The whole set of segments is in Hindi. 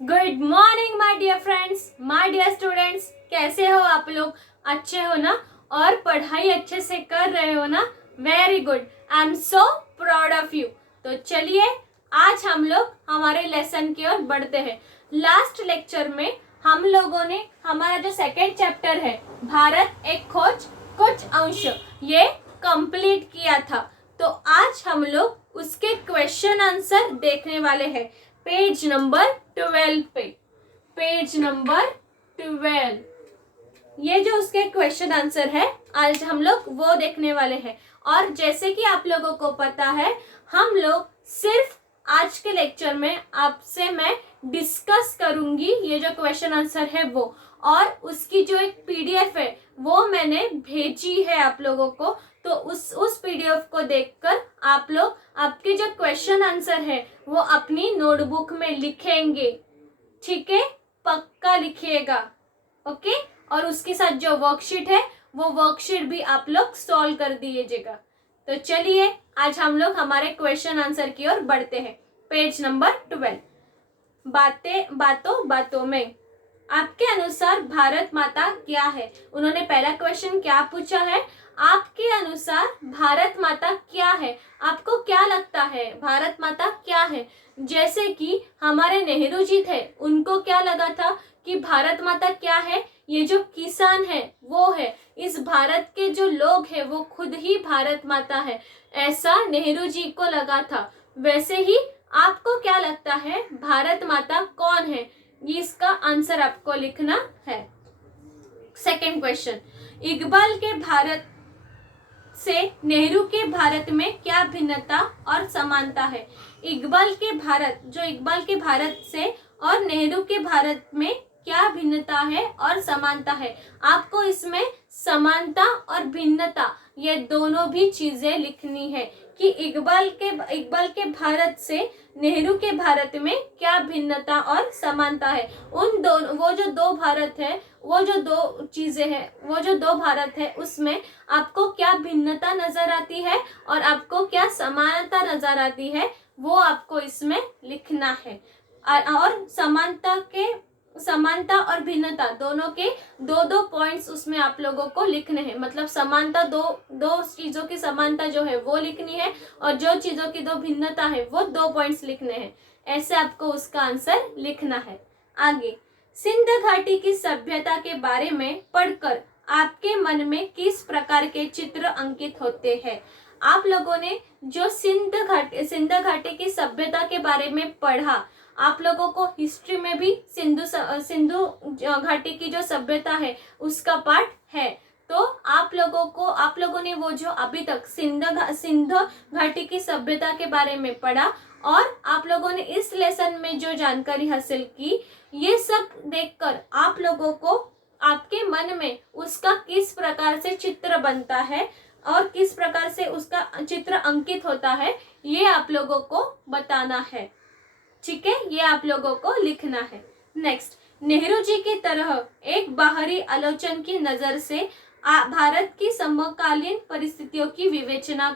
Good morning my dear friends, my dear students. कैसे हो आप लोग? अच्छे हो ना? और पढ़ाई अच्छे से कर रहे हो ना? Very good, I am so proud of you. तो चलिए आज हम लोग हमारे लेसन की ओर बढ़ते हैं। लास्ट लेक्चर में हम लोगों ने हमारा जो सेकेंड चैप्टर है, भारत एक खोज कुछ अंश, ये कंप्लीट किया था। तो आज हम लोग उसके क्वेश्चन आंसर देखने वाले हैं। पेज नंबर 12 पे, पेज नंबर 12, ये जो उसके क्वेश्चन आंसर है आज हम लोग वो देखने वाले हैं। और जैसे कि आप लोगों को पता है, हम लोग सिर्फ आज के लेक्चर में आपसे मैं डिस्कस करूंगी ये जो क्वेश्चन आंसर है वो, और उसकी जो एक पीडीएफ है वो मैंने भेजी है आप लोगों को। तो उस पीडीएफ को देखकर आप लोग आपके जो क्वेश्चन आंसर है वो अपनी नोटबुक में लिखेंगे, ठीक है? पक्का लिखिएगा, ओके? और उसके साथ जो वर्कशीट है वो वर्कशीट भी आप लोग सॉल्व कर दीजिएगा। तो चलिए आज हम लोग हमारे क्वेश्चन आंसर की ओर बढ़ते हैं। पेज नंबर 12, बातों में आपके अनुसार भारत माता क्या है? उन्होंने पहला क्वेश्चन क्या पूछा है? आपके अनुसार भारत माता क्या है? आपको क्या लगता है भारत माता क्या है? जैसे कि हमारे नेहरू जी थे, उनको क्या लगा था कि भारत माता क्या है? ये जो किसान है वो है, इस भारत के जो लोग हैं वो खुद ही भारत माता है, ऐसा नेहरू जी को लगा था। वैसे ही आपको क्या लगता है भारत माता कौन है? इसका आंसर आपको लिखना है। सेकंड क्वेश्चन, इकबाल के भारत से नेहरू के भारत में क्या भिन्नता और समानता है? इकबाल के भारत से और नेहरू के भारत में क्या भिन्नता है और समानता है? आपको इसमें समानता और भिन्नता ये दोनों भी चीजें लिखनी है कि इकबाल के भारत से नेहरू के भारत में क्या भिन्नता और समानता है। उन दोनों, वो जो दो भारत है, वो जो दो चीजें हैं, वो जो दो भारत है, उसमें आपको क्या भिन्नता नजर आती है और आपको क्या समानता नजर आती है, वो आपको इसमें लिखना है। और समानता और भिन्नता दोनों के दो दो पॉइंट्स उसमें आप लोगों को लिखने हैं। मतलब समानता, दो चीजों की समानता जो है वो लिखनी है, और जो चीजों की दो भिन्नता है वो 2 पॉइंट्स लिखने हैं। ऐसे आपको उसका आंसर लिखना है। आगे, सिंध घाटी की सभ्यता के बारे में पढ़कर आपके मन में किस प्रकार के चित्र अंकित होते हैं? आप लोगों ने जो सिंध घाटी की सभ्यता के बारे में पढ़ा, आप लोगों को हिस्ट्री में भी सिंधु घाटी की जो सभ्यता है उसका पार्ट है। तो आप लोगों ने वो जो अभी तक सिंधु घाटी की सभ्यता के बारे में पढ़ा, और आप लोगों ने इस लेसन में जो जानकारी हासिल की, ये सब देखकर आप लोगों को आपके मन में उसका किस प्रकार से चित्र बनता है और किस प्रकार से उसका चित्र अंकित होता है, ये आप लोगों को बताना है, ठीक है? ये आप लोगों को लिखना है। नेक्स्ट, नेहरू जी की तरह एक बाहरी आलोचन की नजर से भारत की समकालीन परिस्थितियों की विवेचना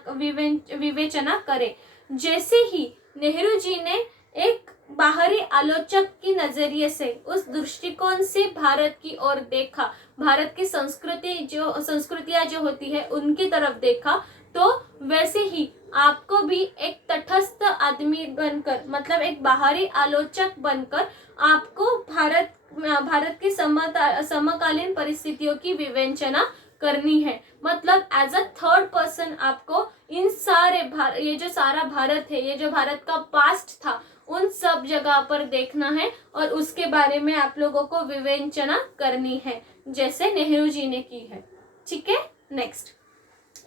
करें। जैसे ही नेहरू जी ने एक बाहरी आलोचक की नजरिए से, उस दृष्टिकोण से भारत की ओर देखा, भारत की संस्कृतियां जो होती है उनकी तरफ देखा, तो वैसे ही आपको भी एक तटस्थ आदमी बनकर, मतलब एक बाहरी आलोचक बनकर, आपको भारत की समकालीन परिस्थितियों की विवेचना करनी है। मतलब एज अ थर्ड पर्सन आपको इन सारे ये जो सारा भारत है, ये जो भारत का पास्ट था, उन सब जगह पर देखना है और उसके बारे में आप लोगों को विवेचना करनी है, जैसे नेहरू जी ने की है, ठीक है? नेक्स्ट,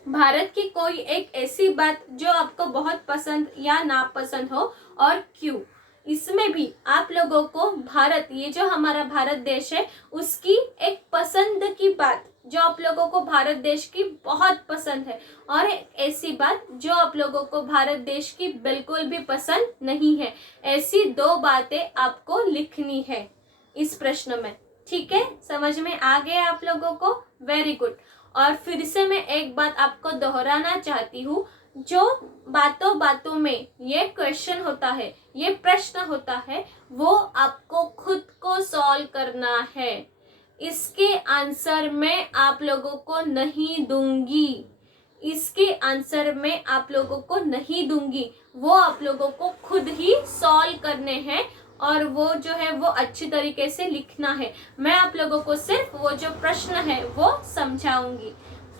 भारत की कोई एक ऐसी बात जो आपको बहुत पसंद या नापसंद हो और क्यों? इसमें भी आप लोगों को भारत, ये जो हमारा भारत देश है, उसकी एक पसंद की बात जो आप लोगों को भारत देश की बहुत पसंद है, और एक ऐसी बात जो आप लोगों को भारत देश की बिल्कुल भी पसंद नहीं है, ऐसी 2 बातें आपको लिखनी है इस प्रश्न में, ठीक है? समझ में आ गया आप लोगों को? Very good. और फिर से मैं एक बात आपको दोहराना चाहती हूँ, जो बातों बातों में ये क्वेश्चन होता है, ये प्रश्न होता है, वो आपको खुद को सॉल्व करना है। इसके आंसर मैं आप लोगों को नहीं दूंगी, इसके आंसर मैं आप लोगों को नहीं दूंगी, वो आप लोगों को खुद ही सॉल्व करने हैं और वो जो है वो अच्छी तरीके से लिखना है। मैं आप लोगों को सिर्फ वो जो प्रश्न है वो समझाऊंगी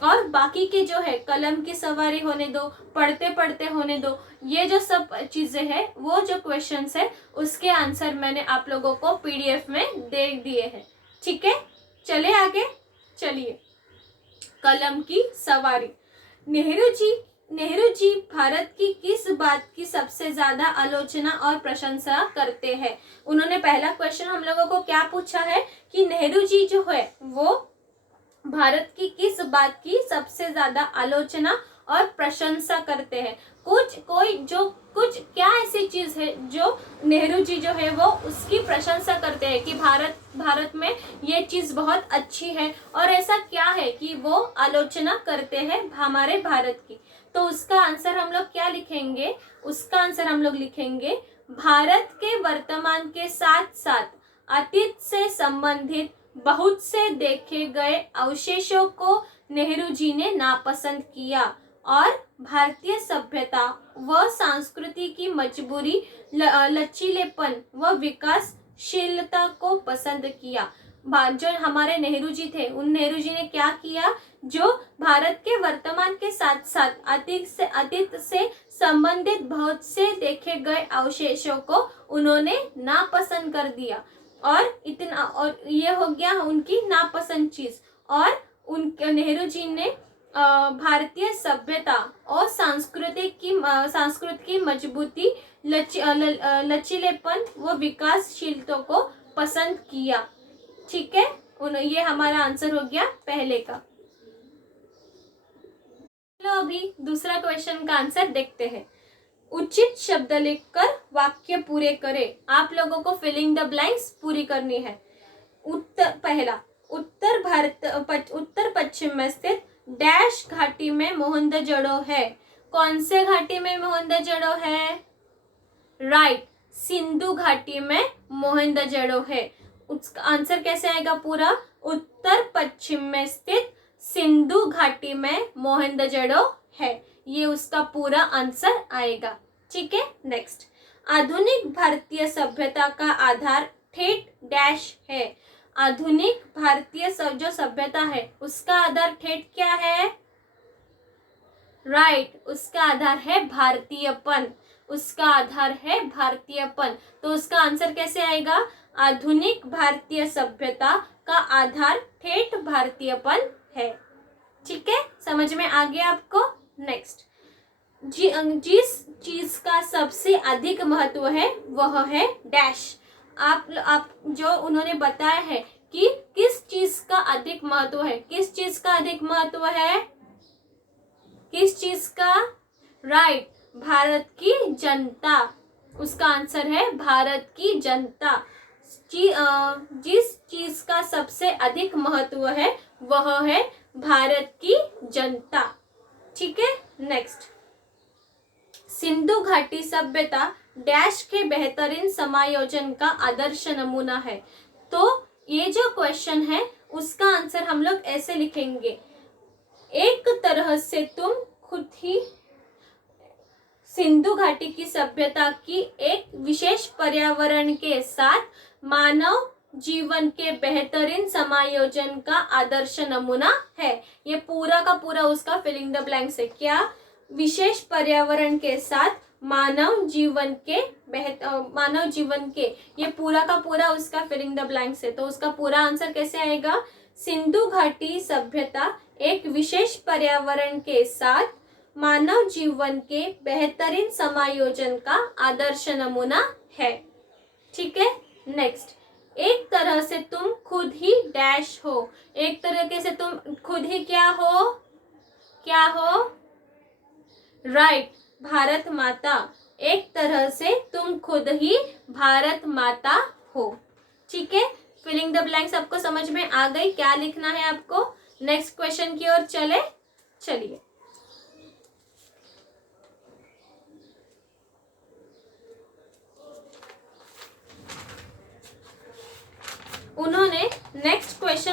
और बाकी के जो है कलम की सवारी होने दो, पढ़ते पढ़ते होने दो, ये जो सब चीजें हैं वो जो क्वेश्चंस है उसके आंसर मैंने आप लोगों को पीडीएफ में दे दिए हैं। ठीक है, चले आगे। चलिए, कलम की सवारी। नेहरू जी भारत की किस बात की सबसे ज्यादा आलोचना और प्रशंसा करते हैं? उन्होंने पहला क्वेश्चन हम लोगों को क्या पूछा है कि नेहरू जी जो है वो भारत की किस बात की सबसे ज्यादा आलोचना और प्रशंसा करते हैं। कुछ क्या ऐसी चीज है जो नेहरू जी जो है वो उसकी प्रशंसा करते हैं कि भारत में ये चीज बहुत अच्छी है, और ऐसा क्या है कि वो आलोचना करते हैं हमारे भारत की। तो उसका आंसर हम लोग क्या लिखेंगे? उसका आंसर हम लोग लिखेंगे भारत के वर्तमान के साथ साथ अतीत से संबंधित बहुत से देखे गए अवशेषों को नेहरू जी ने नापसंद किया और भारतीय सभ्यता व संस्कृति की मजबूरी, लचीलेपन व विकासशीलता को पसंद किया। जो हमारे नेहरू जी थे, उन नेहरू जी ने क्या किया? जो भारत के वर्तमान के साथ साथ अतीत से संबंधित बहुत से देखे गए अवशेषों को उन्होंने नापसंद कर दिया। और इतना, और ये हो गया उनकी नापसंद चीज। और उन नेहरू जी ने भारतीय सभ्यता और संस्कृति की मजबूती, लचीलेपन व विकासशीलता को पसंद किया। ठीक है, ये हमारा आंसर हो गया पहले का। चलो अभी दूसरा क्वेश्चन का आंसर देखते हैं। उचित शब्द लिखकर वाक्य पूरे करें। आप लोगों को फिलिंग द ब्लैंक्स पूरी करनी है। पहला, उत्तर पश्चिम में स्थित डैश घाटी में मोहनदोजड़ो है। कौन से घाटी में मोहनदोजड़ो है? राइट, सिंधु घाटी में मोहनदोजड़ो है। उसका आंसर कैसे आएगा पूरा? उत्तर पश्चिम में स्थित सिंधु घाटी में मोहनदोजड़ो है, ये उसका पूरा आंसर आएगा। ठीक है, नेक्स्ट। आधुनिक भारतीय सभ्यता का आधार ठेठ डैश है। आधुनिक भारतीय जो सभ्यता है उसका आधार ठेठ क्या है? राइट, उसका आधार है भारतीयपन। उसका आधार है भारतीयपन। तो उसका आंसर कैसे आएगा? आधुनिक भारतीय सभ्यता का आधार ठेठ भारतीयपन है। ठीक है, समझ में आ गया आपको? नेक्स्ट, जिस चीज का सबसे अधिक महत्व है वह है डैश। आप जो उन्होंने बताया है कि किस चीज का अधिक महत्व है। किस चीज का अधिक महत्व है? किस चीज का? राइट, भारत की जनता। उसका आंसर है भारत की जनता। जिस चीज का सबसे अधिक महत्व है वह है भारत की जनता। ठीक है, नेक्स्ट। सिंधु घाटी सभ्यता डैश के बेहतरीन समायोजन का आदर्श नमूना है। तो ये जो क्वेश्चन है उसका आंसर हम लोग ऐसे लिखेंगे, एक तरह से तुम खुद ही सिंधु घाटी की सभ्यता की एक विशेष पर्यावरण के साथ मानव जीवन के बेहतरीन समायोजन का आदर्श नमूना है। ये पूरा का पूरा उसका फिलिंग द ब्लैंक्स है। क्या? विशेष पर्यावरण के साथ मानव जीवन के, ये पूरा का पूरा उसका फिलिंग द ब्लैंक्स है। तो उसका पूरा आंसर कैसे आएगा? सिंधु घाटी सभ्यता एक विशेष पर्यावरण के साथ मानव जीवन के बेहतरीन समायोजन का आदर्श नमूना है। ठीक है, नेक्स्ट। एक तरह से तुम खुद ही डैश हो। एक तरीके से तुम खुद ही क्या हो? क्या हो? राइट, भारत माता। एक तरह से तुम खुद ही भारत माता हो। ठीक है, फिलिंग द ब्लैंक्स आपको समझ में आ गई? क्या लिखना है आपको? नेक्स्ट क्वेश्चन की ओर चलिए।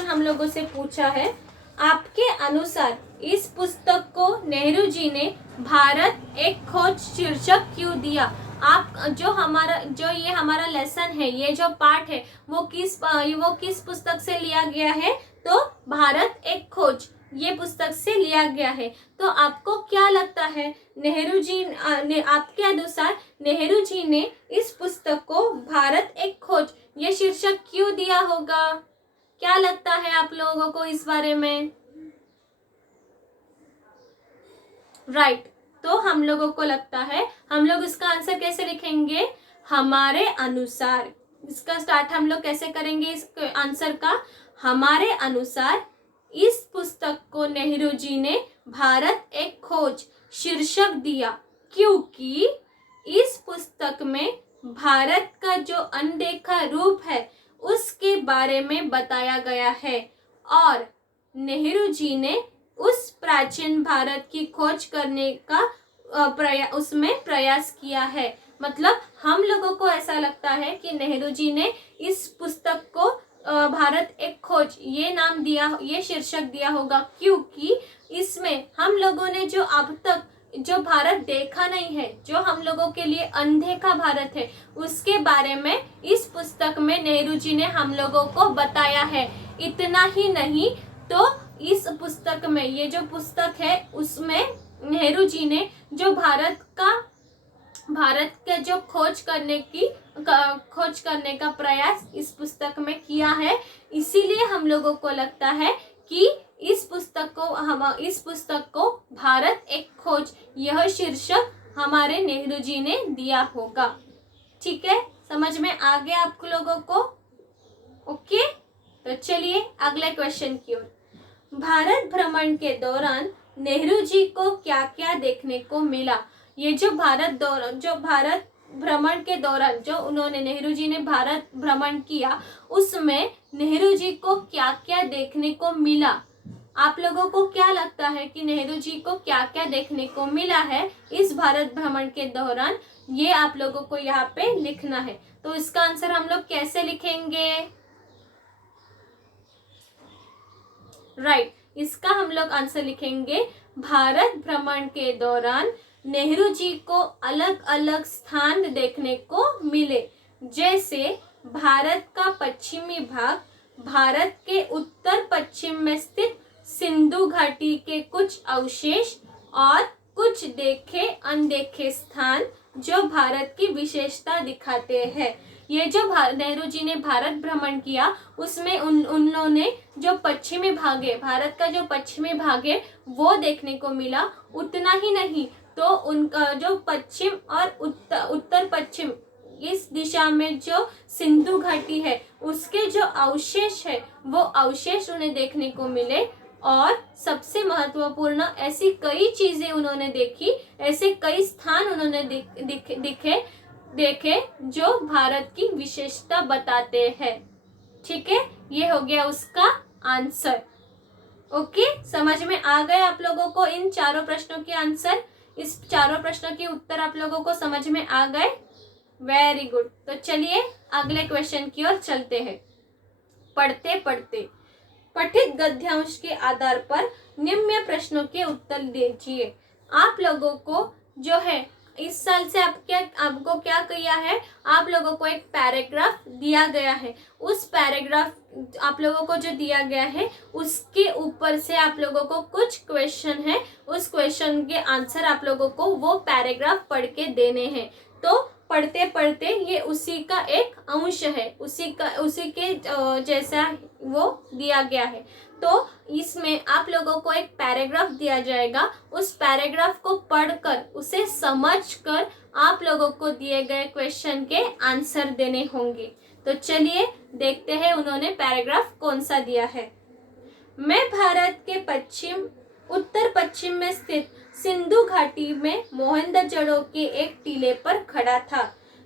क्वेश्चन हम लोगों से पूछा है, आपके अनुसार इस पुस्तक को नेहरू जी ने भारत एक खोज शीर्षक क्यों दिया? आप जो ये हमारा लेसन है, ये जो पार्ट है, वो किस पुस्तक से लिया गया है? तो भारत एक खोज ये पुस्तक से लिया गया है। तो आपको क्या लगता है, नेहरू जी ने, आपके अनुसार नेहरू जी ने इस पुस्तक को भारत एक खोज ये शीर्षक क्यों दिया होगा? क्या लगता है आप लोगों को इस बारे में? राइट, तो हम लोगों को लगता है, हम लोग इसका आंसर कैसे लिखेंगे? हमारे अनुसार। इसका स्टार्ट हम लोग कैसे करेंगे इस आंसर का? हमारे अनुसार इस पुस्तक को नेहरू जी ने भारत एक खोज शीर्षक दिया क्योंकि इस पुस्तक में भारत का जो अनदेखा रूप है उसके बारे में बताया गया है और नेहरू जी ने उस प्राचीन भारत की खोज करने का उसमें प्रयास किया है। मतलब हम लोगों को ऐसा लगता है कि नेहरू जी ने इस पुस्तक को भारत एक खोज ये नाम दिया, ये शीर्षक दिया होगा क्योंकि इसमें हम लोगों ने जो अब तक जो भारत देखा नहीं है, जो हम लोगों के लिए अनदेखा भारत है, उसके बारे में इस पुस्तक में नेहरू जी ने हम लोगों को बताया है। इतना ही नहीं, तो इस पुस्तक में, ये जो पुस्तक है उसमें नेहरू जी ने जो भारत के जो खोज करने का प्रयास इस पुस्तक में किया है। इसीलिए हम लोगों को लगता है कि इस पुस्तक को भारत एक खोज यह शीर्षक हमारे नेहरू जी ने दिया होगा। ठीक है, समझ में आ गया आप लोगों को? ओके, तो चलिए अगले क्वेश्चन की ओर। भारत भ्रमण के दौरान नेहरू जी को क्या क्या देखने को मिला? ये जो भारत भ्रमण के दौरान जो उन्होंने नेहरू जी ने भारत भ्रमण किया, उसमें नेहरू जी को क्या क्या देखने को मिला? आप लोगों को क्या लगता है कि नेहरू जी को क्या क्या देखने को मिला है इस भारत भ्रमण के दौरान? ये आप लोगों को यहाँ पे लिखना है। तो इसका आंसर हम लोग कैसे लिखेंगे? राइट, इसका हम लोग आंसर लिखेंगे, भारत भ्रमण के दौरान नेहरू जी को अलग अलग स्थान देखने को मिले, जैसे भारत का पश्चिमी भाग, भारत के उत्तर पश्चिम में स्थित सिंधु घाटी के कुछ अवशेष और कुछ देखे अनदेखे स्थान जो भारत की विशेषता दिखाते हैं। ये जो नेहरू जी ने भारत भ्रमण किया उसमें उन्होंने जो पश्चिमी भाग है, भारत का जो पश्चिमी भाग है वो देखने को मिला। उतना ही नहीं, तो उनका जो पश्चिम और उत्तर पश्चिम इस दिशा में जो सिंधु घाटी है उसके जो अवशेष है वो अवशेष उन्हें देखने को मिले। और सबसे महत्वपूर्ण, ऐसी कई चीजें उन्होंने देखी, ऐसे कई स्थान उन्होंने देखे जो भारत की विशेषता बताते हैं। ठीक है, ये हो गया उसका आंसर। ओके, समझ में आ गए आप लोगों को इन चारों प्रश्नों के आंसर? इस चारों प्रश्नों के उत्तर आप लोगों को समझ में आ गए? Very good. तो चलिए अगले क्वेश्चन की ओर चलते हैं। पढ़ते पढ़ते पठित गद्यांश के आधार पर निम्न प्रश्नों के उत्तर दीजिए। आप लोगों को जो है इस साल से आपको क्या किया है, आप लोगों को एक पैराग्राफ दिया गया है। उस पैराग्राफ आप लोगों को जो दिया गया है उसके ऊपर से आप लोगों को कुछ क्वेश्चन है, उस क्वेश्चन के आंसर आप लोगों को वो पैराग्राफ पढ़ के देने हैं। तो पढ़ते पढ़ते ये उसी का एक अंश है, उसी के जैसा वो दिया गया है। तो इसमें आप लोगों को एक पैराग्राफ दिया जाएगा, उस पैराग्राफ को पढ़कर उसे समझकर आप लोगों को दिए गए क्वेश्चन के आंसर देने होंगे। तो चलिए देखते हैं उन्होंने पैराग्राफ कौन सा दिया है। मैं भारत के उत्तर पश्चिम में स्थित सिंधु घाटी में मोहनदोजड़ो के एक टीले पर खड़ा था।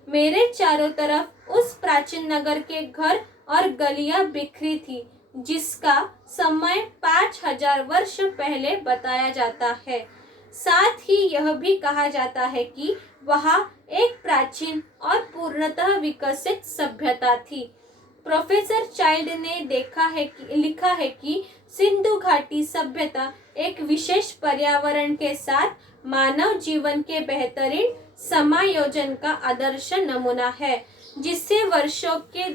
मेरे चारों तरफ उस प्राचीन नगर के घर और गलियां बिखरी थी जिसका समय 5000 वर्ष पहले बताया जाता है। साथ ही यह भी कहा जाता है कि वहाँ एक प्राचीन और पूर्णतः विकसित सभ्यता थी। प्रोफेसर चाइल्ड ने लिखा है कि सिंधु घाटी सभ्यता एक विशेष पर्यावरण के साथ मानव जीवन के बेहतरीन समायोजन का आदर्श नमूना है, जिससे वर्षों के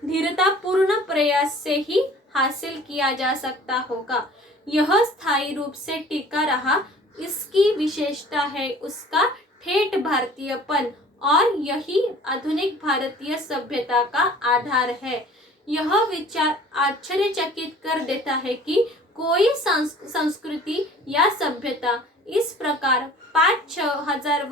धीरतापूर्ण प्रयास से ही हासिल किया जा सकता होगा। यह स्थायी रूप से टिका रहा, इसकी विशेषता है उसका ठेठ भारतीयपन, और यही आधुनिक भारतीय सभ्यता का आधार है। यह विचार आश्चर्यचकित कर देता है कि कोई संस्कृति या सभ्यता इस प्रकार 5-6 हजार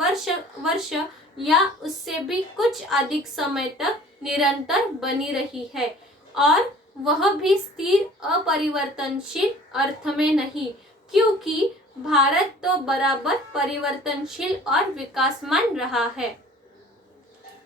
वर्ष या उससे भी कुछ अधिक समय तक निरंतर बनी रही है, और वह भी स्थिर अपरिवर्तनशील अर्थ में नहीं, क्योंकि भारत तो बराबर परिवर्तनशील और विकासमान रहा है।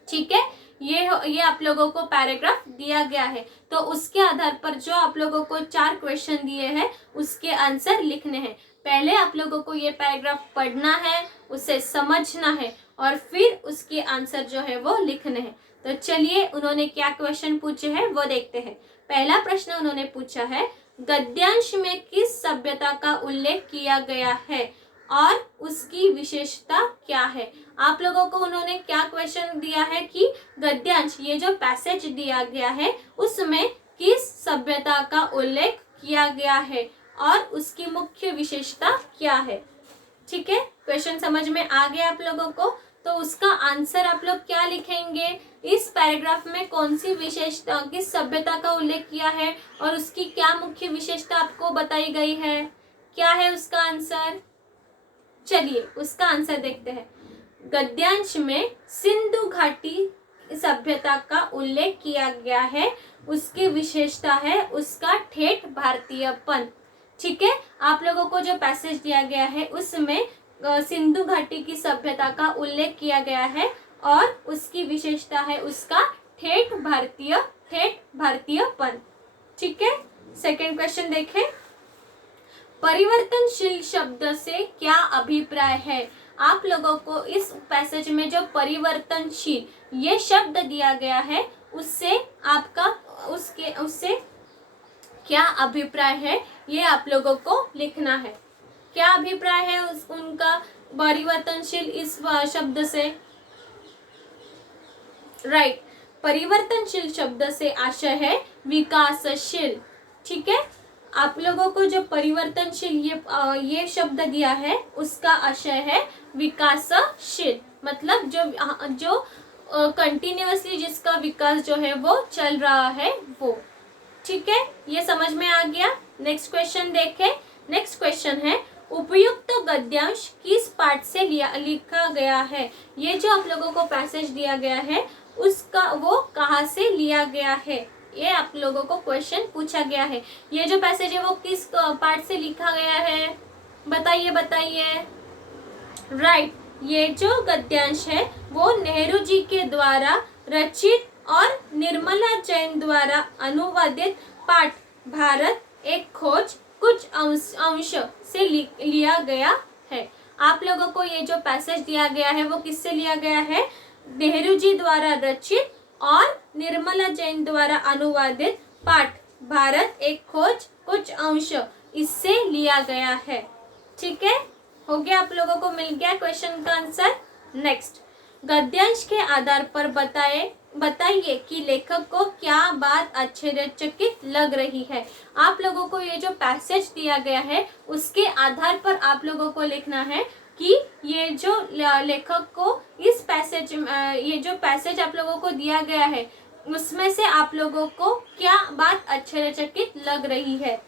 ठीक है, ये आप लोगों को पैराग्राफ दिया गया है, तो उसके आधार पर जो आप लोगों को 4 क्वेश्चन दिए हैं उसके आंसर लिखने हैं। पहले आप लोगों को ये पैराग्राफ पढ़ना है, उसे समझना है, और फिर उसके आंसर जो है वो लिखने हैं। तो चलिए उन्होंने क्या क्वेश्चन पूछे हैं वो देखते हैं। पहला प्रश्न उन्होंने पूछा है, गद्यांश में किस सभ्यता का उल्लेख किया गया है और उसकी विशेषता क्या है। आप लोगों को उन्होंने क्या क्वेश्चन दिया है कि गद्यांश, ये जो पैसेज दिया गया है उसमें किस सभ्यता का उल्लेख किया गया है और उसकी मुख्य विशेषता क्या है। ठीक है, क्वेश्चन समझ में आ गया आप लोगों को। तो उसका आंसर आप लोग क्या लिखेंगे, इस पैराग्राफ में कौन सी विशेषता, किस सभ्यता का उल्लेख किया है और उसकी क्या मुख्य विशेषता आपको बताई गई है, क्या है उसका आंसर। चलिए उसका आंसर देखते हैं। गद्यांश में सिंधु घाटी सभ्यता का उल्लेख किया गया है, उसकी विशेषता है उसका ठेठ भारतीयपन। ठीक है, आप लोगों को जो पैसेज दिया गया है उसमें सिंधु घाटी की सभ्यता का उल्लेख किया गया है और उसकी विशेषता है उसका ठेठ भारतीयपन। ठीक है, सेकंड क्वेश्चन देखें। परिवर्तनशील शब्द से क्या अभिप्राय है। आप लोगों को इस पैसेज में जो परिवर्तनशील ये शब्द दिया गया है उससे उससे क्या अभिप्राय है ये आप लोगों को लिखना है। क्या अभिप्राय है उनका परिवर्तनशील इस शब्द से। राइट, परिवर्तनशील शब्द से आशय है विकासशील। ठीक है, आप लोगों को जो परिवर्तनशील ये शब्द दिया है उसका आशय है विकासशील, मतलब जो कंटिन्यूअसली जिसका विकास जो है वो चल रहा है वो। ठीक है, ये समझ में आ गया। नेक्स्ट क्वेश्चन देखें। नेक्स्ट क्वेश्चन है, उपयुक्त गद्यांश किस पाठ से लिखा गया है। ये जो आप लोगों को पैसेज दिया गया है उसका वो कहाँ से लिया गया है, ये आप लोगों को क्वेश्चन पूछा गया है। ये जो पैसेज है वो किस पाठ से लिखा गया है, बताइए। राइट, ये जो गद्यांश है वो नेहरू जी के द्वारा रचित और निर्मला जैन द्वारा अनुवादित पाठ भारत एक खोज कुछ अंश से लिया गया है। आप लोगों को ये जो पैसेज दिया गया है वो किससे लिया गया है, नेहरू जी द्वारा रचित और निर्मला जैन द्वारा अनुवादित पाठ भारत एक खोज कुछ अंश, इससे लिया गया है। ठीक है, हो गया, आप लोगों को मिल गया क्वेश्चन का आंसर। नेक्स्ट, गद्यांश के आधार पर बताइए कि लेखक को क्या बात आश्चर्यचकित लग रही है। आप लोगों को ये जो पैसेज दिया गया है उसके आधार पर आप लोगों को लिखना है कि ये जो लेखक को इस पैसेज ये जो पैसेज आप लोगों को दिया गया है उसमें से आप लोगों को क्या बात आश्चर्यचकित लग रही है।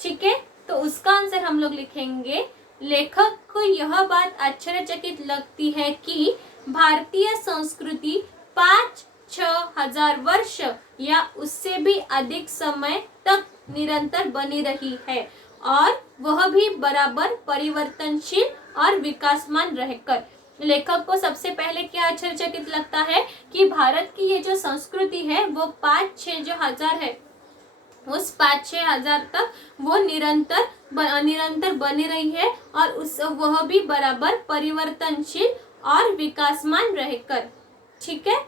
ठीक है, तो उसका आंसर हम लोग लिखेंगे, लेखक को यह बात आश्चर्यचकित लगती है कि भारतीय संस्कृति 5-6 हजार वर्ष या उससे भी अधिक समय तक निरंतर बनी रही है, और वह भी बराबर परिवर्तनशील और विकासमान रहकर। लेखक को सबसे पहले क्या आश्चर्यचकित लगता है कि भारत की ये जो संस्कृति है वो 5-6 जो हजार है, उस 5-6 हजार तक वो निरंतर बनी रही है, और वह भी बराबर परिवर्तनशील और विकासमान रहकर। ठीक है,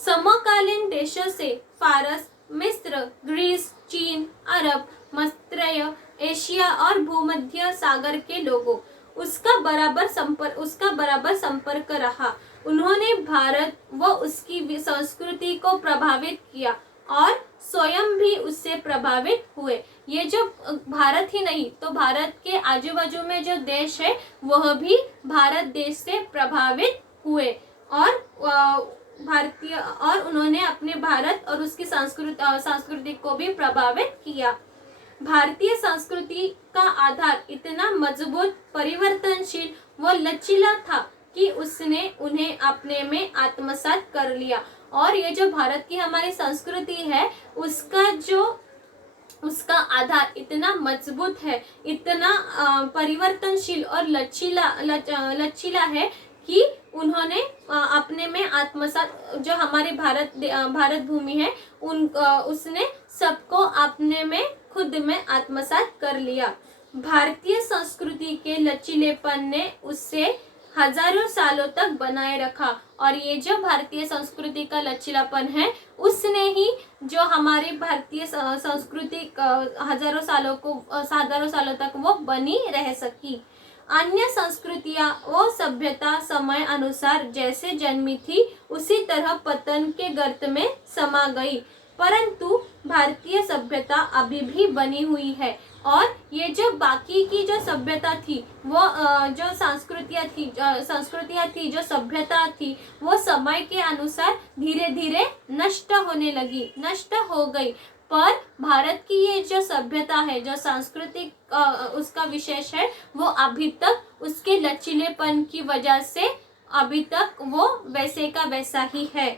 समकालीन देशों से फारस, मिस्र, ग्रीस, चीन, अरब, मध्य एशिया और भूमध्य सागर के लोगों उसका बराबर संपर्क रहा। उन्होंने भारत व उसकी संस्कृति को प्रभावित किया और स्वयं भी उससे प्रभावित हुए। ये जो भारत ही नहीं तो भारत के आजू बाजू में जो देश है वह भी भारत देश से प्रभावित हुए और भारतीय और उन्होंने अपने भारत और उसकी संस्कृति को भी प्रभावित किया। भारतीय संस्कृति का आधार इतना मजबूत, परिवर्तनशील व लचीला था कि उसने उन्हें अपने में आत्मसात कर लिया। और ये जो भारत की हमारी संस्कृति है उसका आधार इतना मजबूत है, इतना परिवर्तनशील और लचीला है कि उन्होंने अपने में आत्मसात जो हमारी भारत भूमि है उसने सबको अपने में खुद में आत्मसात कर लिया। भारतीय संस्कृति के लचीलेपन ने उससे हजारों सालों तक बनाए रखा और ये जो भारतीय संस्कृति का लचीलापन है उसने ही जो हमारी भारतीय संस्कृति हजारों सालों तक वो बनी रह सकी। अन्य संस्कृतियां व सभ्यता समय अनुसार जैसे जन्मी थी उसी तरह पतन के गर्त में समा गई, परंतु भारतीय सभ्यता अभी भी बनी हुई है। और ये जो बाकी की जो सभ्यता थी वो जो संस्कृतियां थी जो सभ्यता थी वो समय के अनुसार धीरे धीरे नष्ट होने लगी, नष्ट हो गई। पर भारत की ये जो सभ्यता है जो सांस्कृतिक उसका विशेष है वो अभी तक उसके लचीलेपन की वजह से अभी तक वो वैसे का वैसा ही है।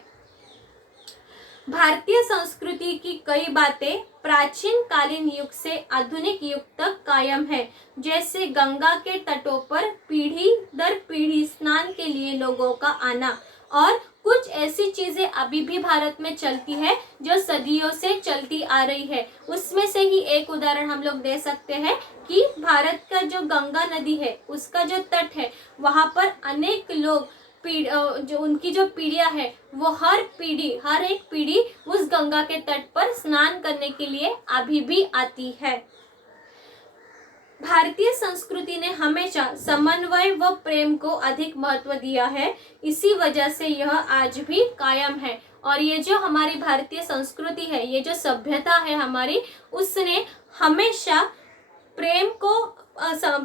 भारतीय संस्कृति की कई बातें प्राचीन कालीन युग से आधुनिक युग तक कायम है, जैसे गंगा के तटों पर पीढ़ी दर पीढ़ी स्नान के लिए लोगों का आना। और कुछ ऐसी चीजें अभी भी भारत में चलती है जो सदियों से चलती आ रही है। उसमें से ही एक उदाहरण हम लोग दे सकते हैं कि भारत का जो गंगा नदी है उसका जो तट है वहाँ पर अनेक लोग जो उनकी जो पीढ़ियां है वो हर एक पीढ़ी उस गंगा के तट पर स्नान करने के लिए अभी भी आती है। भारतीय संस्कृति ने हमेशा समन्वय व प्रेम को अधिक महत्व दिया है, इसी वजह से यह आज भी कायम है। और ये जो हमारी भारतीय संस्कृति है, ये जो सभ्यता है हमारी, उसने हमेशा प्रेम को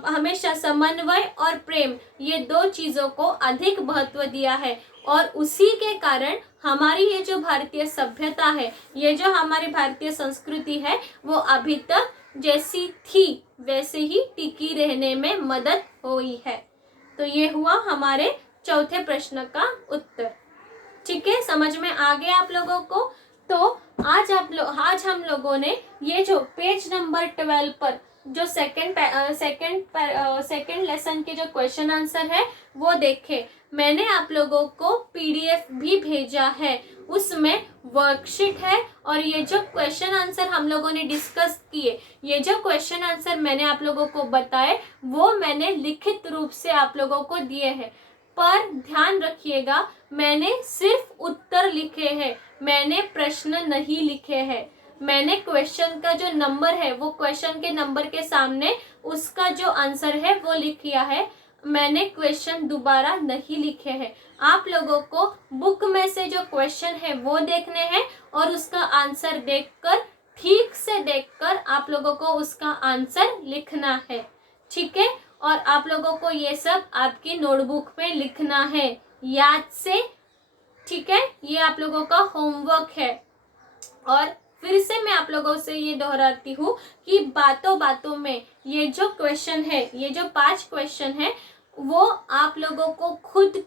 हमेशा समन्वय और प्रेम ये दो चीजों को अधिक महत्व दिया है। और उसी के कारण हमारी ये जो भारतीय सभ्यता है, ये जो हमारी भारतीय संस्कृति है वो अभी तक जैसी थी वैसे ही टिकी रहने में मदद हुई है। तो ये हुआ हमारे चौथे प्रश्न का उत्तर। ठीक है, समझ में आ गया आप लोगों को? तो आज हम लोगों ने ये जो पेज नंबर 12 पर जो सेकंड लेसन के जो क्वेश्चन आंसर है वो देखे। मैंने आप लोगों को पीडीएफ भी भेजा है, उसमें वर्कशीट है और ये जो क्वेश्चन आंसर हम लोगों ने डिस्कस किए, ये जो क्वेश्चन आंसर मैंने आप लोगों को बताए वो मैंने लिखित रूप से आप लोगों को दिए हैं। पर ध्यान रखिएगा, मैंने सिर्फ उत्तर लिखे हैं, मैंने प्रश्न नहीं लिखे हैं। मैंने क्वेश्चन का जो नंबर है वो क्वेश्चन के नंबर के सामने उसका जो आंसर है वो लिख किया है, मैंने क्वेश्चन दोबारा नहीं लिखे हैं। आप लोगों को बुक में से जो क्वेश्चन है वो देखने हैं और उसका आंसर देखकर, ठीक से देखकर आप लोगों को उसका आंसर लिखना है। ठीक है, और आप लोगों को ये सब आपकी नोटबुक में लिखना है याद से। ठीक है, ये आप लोगों का होमवर्क है। और फिर से मैं आप लोगों से ये दोहराती हूँ कि बातों बातों में ये जो क्वेश्चन है, ये जो 5 क्वेश्चन है वो आप लोगों को खुद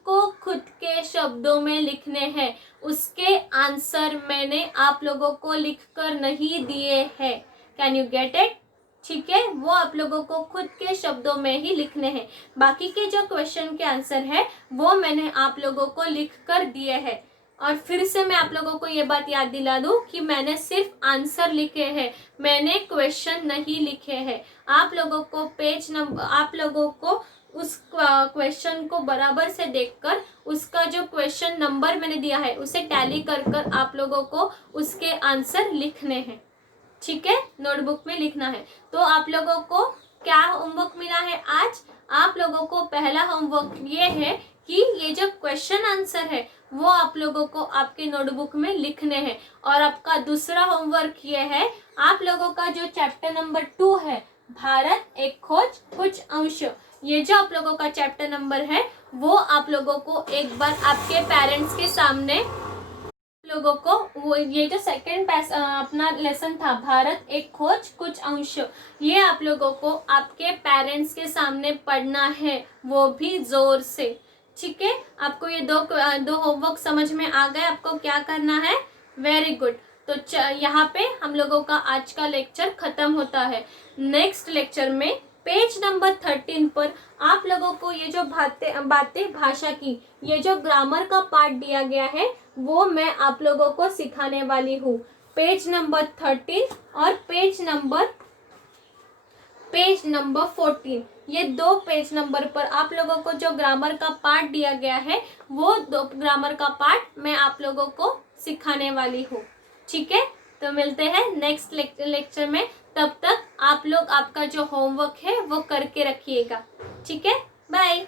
के शब्दों में लिखने हैं। उसके आंसर मैंने आप लोगों को लिखकर नहीं दिए हैं। Can you get it? ठीक है, वो आप लोगों को खुद के शब्दों में ही लिखने हैं। बाकी के जो क्वेश्चन के आंसर है वो मैंने आप लोगों को लिख कर दिए हैं। और फिर से मैं आप लोगों को ये बात याद दिला दूं कि मैंने सिर्फ आंसर लिखे हैं, मैंने क्वेश्चन नहीं लिखे हैं। आप लोगों को उस क्वेश्चन को बराबर से देखकर उसका जो क्वेश्चन नंबर मैंने दिया है उसे टैली कर कर आप लोगों को उसके आंसर लिखने हैं। ठीक है, नोटबुक में लिखना है। तो आप लोगों को क्या होमवर्क मिला है आज? आप लोगों को पहला होमवर्क ये है कि ये जो क्वेश्चन आंसर है वो आप लोगों को आपके नोटबुक में लिखने हैं। और आपका दूसरा होमवर्क ये है, आप लोगों का जो चैप्टर नंबर 2 है, भारत एक खोज कुछ अंश, ये जो आप लोगों का चैप्टर नंबर है वो आप लोगों को एक बार आपके पेरेंट्स के सामने लोगों को वो ये जो सेकंड अपना लेसन था, भारत एक खोज कुछ अंश, ये आप लोगों को आपके पेरेंट्स के सामने पढ़ना है, वो भी जोर से। ठीक है, आपको ये दो होमवर्क समझ में आ गए? आपको क्या करना है? Very good. तो यहाँ पे हम लोगों का आज का लेक्चर खत्म होता है। नेक्स्ट लेक्चर में पेज नंबर 13 पर आप लोगों को ये जो बातें भाषा की, ये जो ग्रामर का पार्ट दिया गया है वो मैं आप लोगों को सिखाने वाली हूँ। पेज नंबर 13 और पेज नंबर 14, ये 2 पेज नंबर पर आप लोगों को जो ग्रामर का पार्ट दिया गया है वो 2 ग्रामर का पार्ट मैं आप लोगों को सिखाने वाली हूँ। ठीक है, तो मिलते हैं नेक्स्ट लेक्चर में। तब तक आप लोग आपका जो होमवर्क है वो करके रखिएगा। ठीक है, बाय।